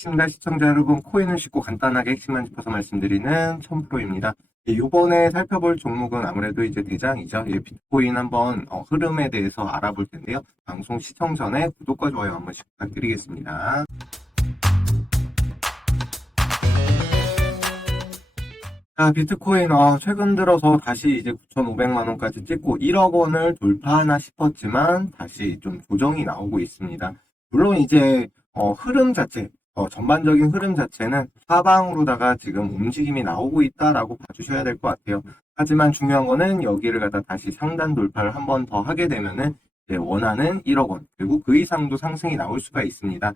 반갑습니다. 시청자 여러분. 코인을 쉽고 간단하게 핵심만 짚어서 말씀드리는 천프로입니다. 이번에 살펴볼 종목은 아무래도 이제 대장이죠. 예, 비트코인 한번 어, 흐름에 대해서 알아볼 텐데요. 방송 시청 전에 구독과 좋아요 한 번씩 부탁드리겠습니다. 자, 비트코인, 어, 최근 들어서 다시 이제 9,500만 원까지 찍고 1억 원을 돌파하나 싶었지만 다시 좀 조정이 나오고 있습니다. 물론 이제, 어, 흐름 자체, 어, 전반적인 흐름 자체는 하방으로다가 지금 움직임이 나오고 있다라고 봐주셔야 될 것 같아요. 하지만 중요한 거는 여기를 갖다 다시 상단 돌파를 한 번 더 하게 되면은 원하는 1억 원, 그리고 그 이상도 상승이 나올 수가 있습니다.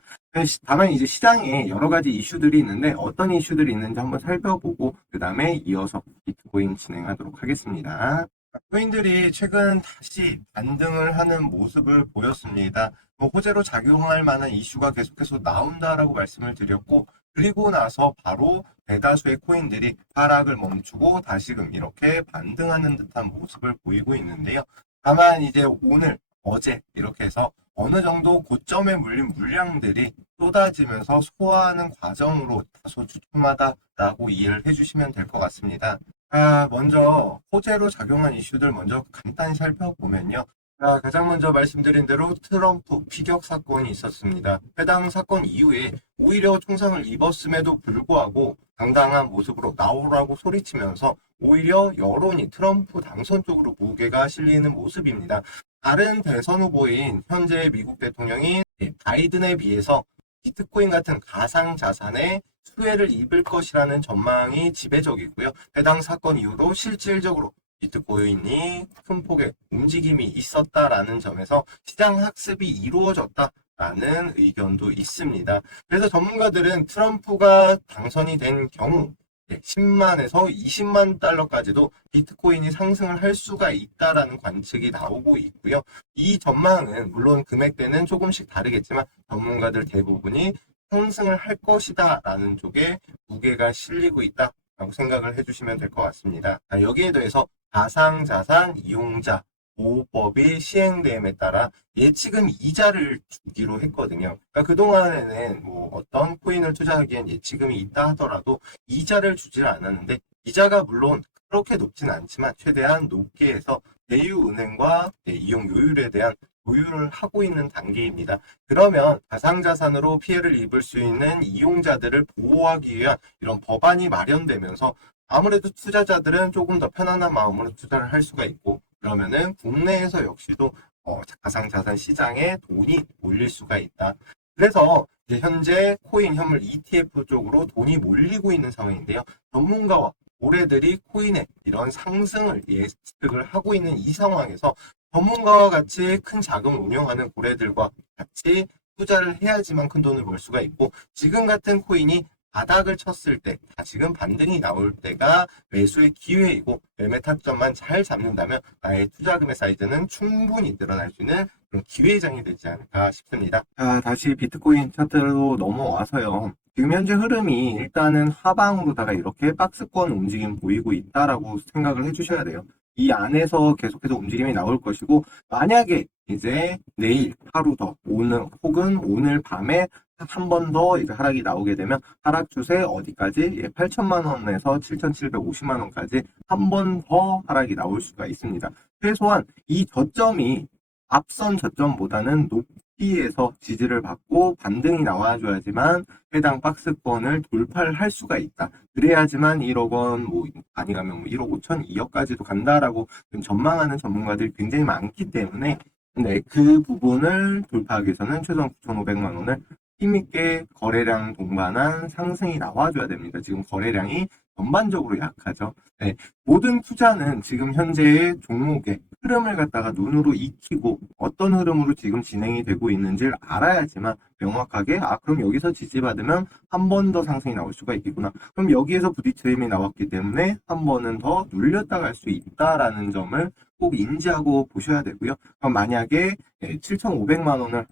다만 이제 시장에 여러 가지 이슈들이 있는데 어떤 이슈들이 있는지 한번 살펴보고 그 다음에 이어서 비트코인 진행하도록 하겠습니다. 코인들이 최근 다시 반등을 하는 모습을 보였습니다. 뭐 호재로 작용할 만한 이슈가 계속해서 나온다라고 말씀을 드렸고 그리고 나서 바로 대다수의 코인들이 하락을 멈추고 다시금 이렇게 반등하는 듯한 모습을 보이고 있는데요. 다만 이제 오늘 어제 이렇게 해서 어느 정도 고점에 물린 물량들이 쏟아지면서 소화하는 과정으로 다소 주춤하다라고 이해를 해주시면 될 것 같습니다. 아, 먼저 호재로 작용한 이슈들 먼저 간단히 살펴보면요. 자, 가장 먼저 말씀드린 대로 트럼프 피격 사건이 있었습니다. 해당 사건 이후에 오히려 총상을 입었음에도 불구하고 당당한 모습으로 나오라고 소리치면서 오히려 여론이 트럼프 당선 쪽으로 무게가 실리는 모습입니다. 다른 대선 후보인 현재 미국 대통령이 바이든에 비해서 비트코인 같은 가상 자산에 수혜를 입을 것이라는 전망이 지배적이고요. 해당 사건 이후로 실질적으로 비트코인이 큰 폭의 움직임이 있었다라는 점에서 시장 학습이 이루어졌다 라는 의견도 있습니다. 그래서 전문가들은 트럼프가 당선이 된 경우 10만에서 20만 달러까지도 비트코인이 상승을 할 수가 있다라는 관측이 나오고 있고요. 이 전망은 물론 금액대는 조금씩 다르겠지만 전문가들 대부분이 상승을 할 것이다 라는 쪽에 무게가 실리고 있다 라고 생각을 해주시면 될 것 같습니다. 자, 여기에 대해서 가상 자산 이용자 보호법이 시행됨에 따라 예치금 이자를 주기로 했거든요. 그러니까 그동안에는 뭐 어떤 코인을 투자하기엔 예치금이 있다 하더라도 이자를 주질 않았는데 이자가 물론 그렇게 높진 않지만 최대한 높게 해서 대유은행과 이용 요율에 대한 조율을 하고 있는 단계입니다. 그러면 가상자산으로 피해를 입을 수 있는 이용자들을 보호하기 위한 이런 법안이 마련되면서 아무래도 투자자들은 조금 더 편안한 마음으로 투자를 할 수가 있고 그러면은 국내에서 역시도 어, 가상자산 시장에 돈이 몰릴 수가 있다. 그래서 이제 현재 코인 현물 ETF 쪽으로 돈이 몰리고 있는 상황인데요. 전문가와 고래들이 코인의 이런 상승을 예측을 하고 있는 이 상황에서 전문가와 같이 큰 자금을 운영하는 고래들과 같이 투자를 해야지만 큰 돈을 벌 수가 있고 지금 같은 코인이 바닥을 쳤을 때 다시금 반등이 나올 때가 매수의 기회이고 매매 타점만 잘 잡는다면 나의 투자금의 사이즈는 충분히 늘어날 수 있는 그런 기회장이 되지 않을까 싶습니다. 자, 다시 비트코인 차트로 넘어와서요. 지금 현재 흐름이 일단은 하방으로다가 이렇게 박스권 움직임 보이고 있다라고 생각을 해주셔야 돼요. 이 안에서 계속해서 움직임이 나올 것이고 만약에 이제 내일 하루 더 오늘 혹은 오늘 밤에 한 번 더 이제 하락이 나오게 되면 하락 추세 어디까지 8천만 원에서 7,750만 원까지 한 번 더 하락이 나올 수가 있습니다. 최소한 이 저점이 앞선 저점보다는 높 이에서 지지를 받고 반등이 나와줘야지만 해당 박스권을 돌파를 할 수가 있다. 그래야지만 1억 원, 뭐 아니 가면 뭐 1억 5천, 2억까지도 간다라고 전망하는 전문가들이 굉장히 많기 때문에 네, 그 부분을 돌파하기 위해서는 최소한 9,500만 원을 힘있게 거래량 동반한 상승이 나와줘야 됩니다. 지금 거래량이 전반적으로 약하죠. 네, 모든 투자는 지금 현재의 종목의 흐름을 갖다가 눈으로 익히고 어떤 흐름으로 지금 진행이 되고 있는지를 알아야지만 명확하게 아 그럼 여기서 지지받으면 한 번 더 상승이 나올 수가 있겠구나. 그럼 여기에서 부딪힘이 나왔기 때문에 한 번은 더 눌렸다 갈 수 있다라는 점을 꼭 인지하고 보셔야 되고요. 그럼 만약에 7,500만 원을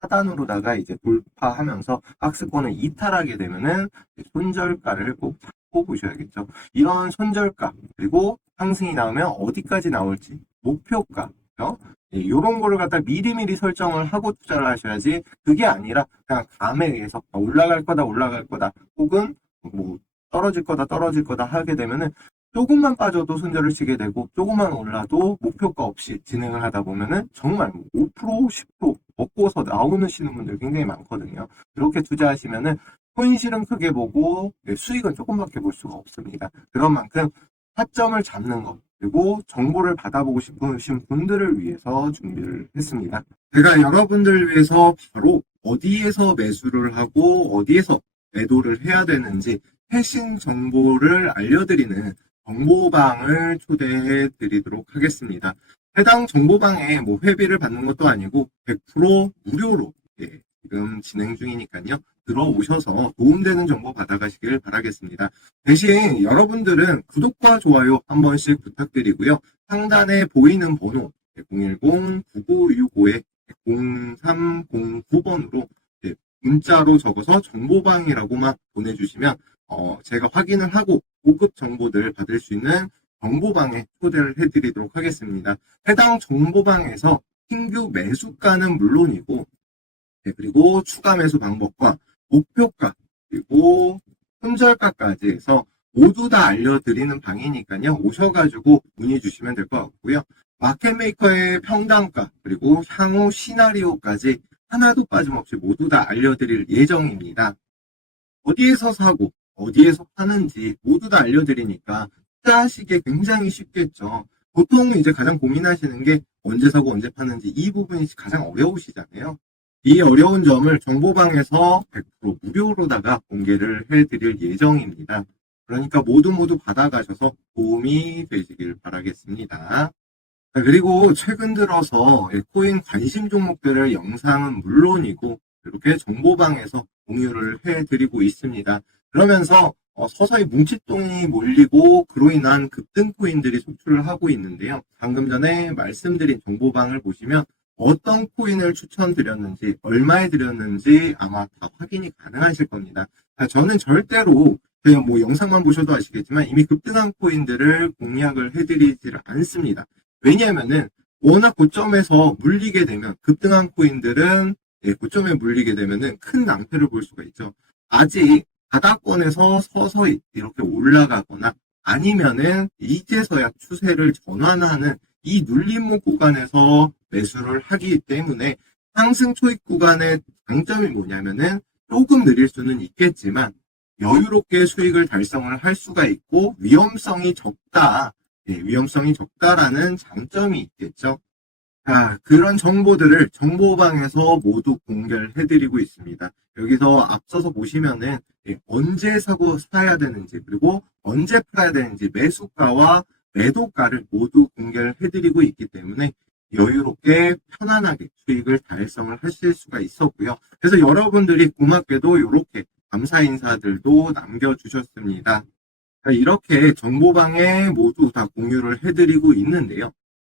하단으로다가 이제 돌파하면서 박스권을 이탈하게 되면은 손절가를 꼭 잡고 보셔야겠죠. 이런 손절가 그리고 상승이 나오면 어디까지 나올지 목표가 있고요. 예, 이런 거를 갖다 미리미리 설정을 하고 투자를 하셔야지 그게 아니라 그냥 감에 의해서 아, 올라갈 거다 올라갈 거다 혹은 뭐 떨어질 거다 떨어질 거다 하게 되면은 조금만 빠져도 손절을 치게 되고 조금만 올라도 목표가 없이 진행을 하다 보면은 정말 뭐5% 10% 먹고서 나오시는 분들 굉장히 많거든요. 그렇게 투자하시면은 손실은 크게 보고 네, 수익은 조금밖에 볼 수가 없습니다. 그런 만큼 타점을 잡는 것 그리고 정보를 받아보고 싶으신 분들을 위해서 준비를 했습니다. 제가 여러분들을 위해서 바로 어디에서 매수를 하고 어디에서 매도를 해야 되는지 최신 정보를 알려드리는 정보방을 초대해 드리도록 하겠습니다. 해당 정보방에 뭐 회비를 받는 것도 아니고 100% 무료로 예, 지금 진행 중이니까요. 들어오셔서 도움되는 정보 받아가시길 바라겠습니다. 대신 여러분들은 구독과 좋아요 한 번씩 부탁드리고요. 상단에 보이는 번호 010-9965-0309번으로 문자로 적어서 정보방이라고만 보내주시면 어, 제가 확인을 하고 고급 정보들 받을 수 있는 정보방에 초대를 해드리도록 하겠습니다. 해당 정보방에서 신규 매수가는 물론이고 네, 그리고 추가 매수 방법과 목표가 그리고 손절가까지 해서 모두 다 알려드리는 방이니까요. 오셔가지고 문의 주시면 될 것 같고요. 마켓메이커의 평단가 그리고 향후 시나리오까지 하나도 빠짐없이 모두 다 알려드릴 예정입니다. 어디에서 사고 어디에서 파는지 모두 다 알려드리니까 하시기에 굉장히 쉽겠죠. 보통 이제 가장 고민하시는 게 언제 사고 언제 파는지 이 부분이 가장 어려우시잖아요. 이 어려운 점을 정보방에서 100% 무료로다가 공개를 해드릴 예정입니다. 그러니까 모두 모두 받아가셔서 도움이 되시길 바라겠습니다. 자, 그리고 최근 들어서 코인 관심 종목들을 영상은 물론이고 이렇게 정보방에서 공유를 해드리고 있습니다. 그러면서 어, 서서히 뭉칫돈이 몰리고 그로 인한 급등 코인들이 속출을 하고 있는데요. 방금 전에 말씀드린 정보방을 보시면 어떤 코인을 추천드렸는지, 얼마에 드렸는지 아마 다 확인이 가능하실 겁니다. 자, 저는 절대로 그냥 뭐 영상만 보셔도 아시겠지만 이미 급등한 코인들을 공략을 해드리지를 않습니다. 왜냐하면은 워낙 고점에서 물리게 되면 급등한 코인들은 예, 고점에 물리게 되면은 큰 낭패를 볼 수가 있죠. 아직 바닥권에서 서서히 이렇게 올라가거나 아니면은 이제서야 추세를 전환하는 이 눌림목 구간에서 매수를 하기 때문에 상승 초입 구간의 장점이 뭐냐면은 조금 느릴 수는 있겠지만 여유롭게 수익을 달성을 할 수가 있고 위험성이 적다. 예, 위험성이 적다라는 장점이 있겠죠. 자, 그런 정보들을 정보방에서 모두 공개를 해드리고 있습니다. 여기서 앞서서 보시면은 예, 언제 사고 사야 되는지 그리고 언제 팔아야 되는지 매수가와 매도가를 모두 공개를 해드리고 있기 때문에 여유롭게 편안하게 수익을 달성을 하실 수가 있었고요. 그래서 여러분들이 고맙게도 이렇게 감사 인사들도 남겨주셨습니다. 자, 이렇게 정보방에 모두 다 공유를 해드리고 있는데요.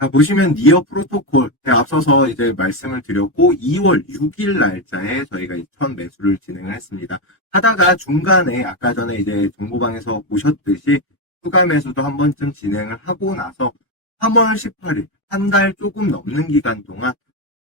자, 보시면 니어 프로토콜 앞서서 이제 말씀을 드렸고 2월 6일 날짜에 저희가 첫 매수를 진행을 했습니다. 하다가 중간에 아까 전에 이제 정보방에서 보셨듯이 추가 매수도 한 번쯤 진행을 하고 나서 3월 18일 한 달 조금 넘는 기간 동안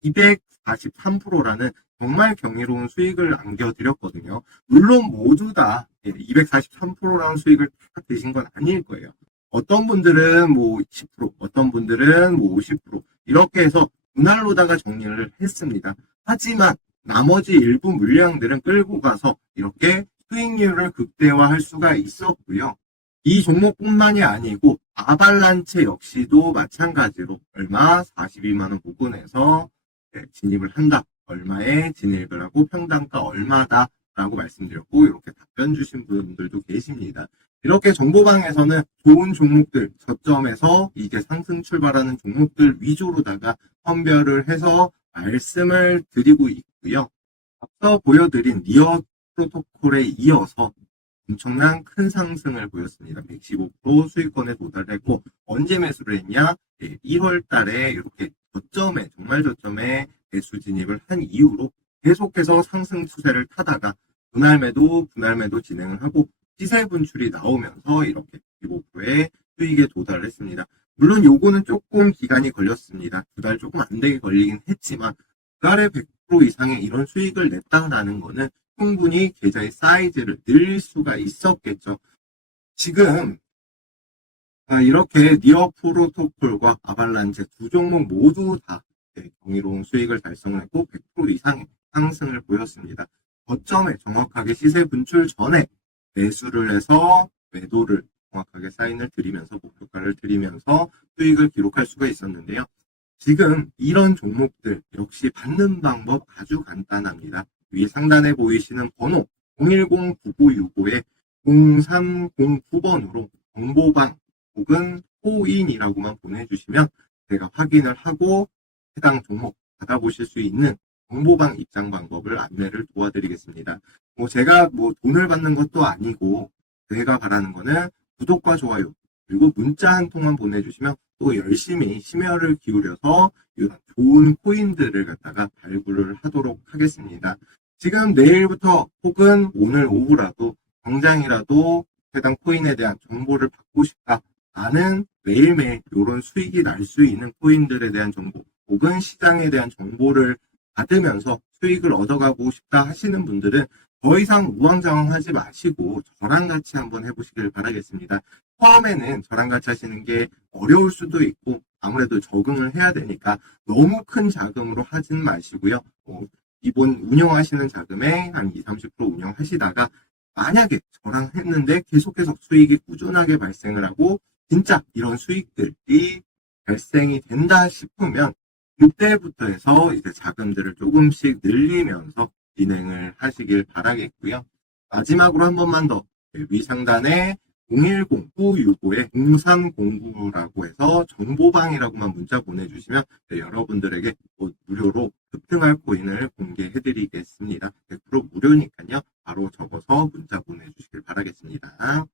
243%라는 정말 경이로운 수익을 안겨드렸거든요. 물론 모두 다 243%라는 수익을 다 드신 건 아닐 거예요. 어떤 분들은 뭐 10%, 어떤 분들은 뭐 50% 이렇게 해서 분할로다가 정리를 했습니다. 하지만 나머지 일부 물량들은 끌고 가서 이렇게 수익률을 극대화할 수가 있었고요. 이 종목뿐만이 아니고 아발란체 역시도 마찬가지로 얼마 42만 원 부근에서 네, 진입을 한다. 얼마에 진입을 하고 평단가 얼마다 라고 말씀드렸고 이렇게 답변 주신 분들도 계십니다. 이렇게 정보방에서는 좋은 종목들 저점에서 이제 상승 출발하는 종목들 위주로다가 선별을 해서 말씀을 드리고 있고요. 앞서 보여드린 니어 프로토콜에 이어서 엄청난 큰 상승을 보였습니다. 115% 수익권에 도달했고 언제 매수를 했냐? 1월 달에 이렇게 저점에 정말 저점에 매수 진입을 한 이후로 계속해서 상승 추세를 타다가 분할 매도 분할 매도 진행을 하고 시세 분출이 나오면서 이렇게 15%의 수익에 도달했습니다. 물론 요거는 조금 기간이 걸렸습니다. 두 달 조금 안 되게 걸리긴 했지만 두 달에 100% 이상의 이런 수익을 냈다라는 거는 충분히 계좌의 사이즈를 늘릴 수가 있었겠죠. 지금 아, 이렇게 니어 프로토콜과 아발란체 두 종목 모두 다 네, 경이로운 수익을 달성했고 100% 이상의 상승을 보였습니다. 거점에 정확하게 시세 분출 전에 매수를 해서 매도를 정확하게 사인을 드리면서 목표가를 드리면서 수익을 기록할 수가 있었는데요. 지금 이런 종목들 역시 받는 방법 아주 간단합니다. 위 상단에 보이시는 번호 010-9965에 0309번으로 정보방 혹은 코인이라고만 보내주시면 제가 확인을 하고 해당 종목 받아보실 수 있는 정보방 입장 방법을 안내를 도와드리겠습니다. 뭐 제가 뭐 돈을 받는 것도 아니고 제가 바라는 거는 구독과 좋아요 그리고 문자 한 통만 보내주시면 또 열심히 심혈을 기울여서 이런 좋은 코인들을 갖다가 발굴을 하도록 하겠습니다. 지금 내일부터 혹은 오늘 오후라도 당장이라도 해당 코인에 대한 정보를 받고 싶다라는 매일매일 이런 수익이 날 수 있는 코인들에 대한 정보 혹은 시장에 대한 정보를 받으면서 수익을 얻어가고 싶다 하시는 분들은 더 이상 우왕좌왕하지 마시고 저랑 같이 한번 해보시길 바라겠습니다. 처음에는 저랑 같이 하시는 게 어려울 수도 있고 아무래도 적응을 해야 되니까 너무 큰 자금으로 하진 마시고요. 어, 기본 운영하시는 자금에 한 20, 30% 운영하시다가 만약에 저랑 했는데 계속해서 수익이 꾸준하게 발생을 하고 진짜 이런 수익들이 발생이 된다 싶으면 그때부터 해서 이제 자금들을 조금씩 늘리면서 진행을 하시길 바라겠고요. 마지막으로 한 번만 더 네, 위상단에 010-965에 0309라고 해서 정보방이라고만 문자 보내주시면 네, 여러분들에게 뭐 무료로 급등할 코인을 공개해드리겠습니다. 100% 무료니까요. 바로 적어서 문자 보내주시길 바라겠습니다.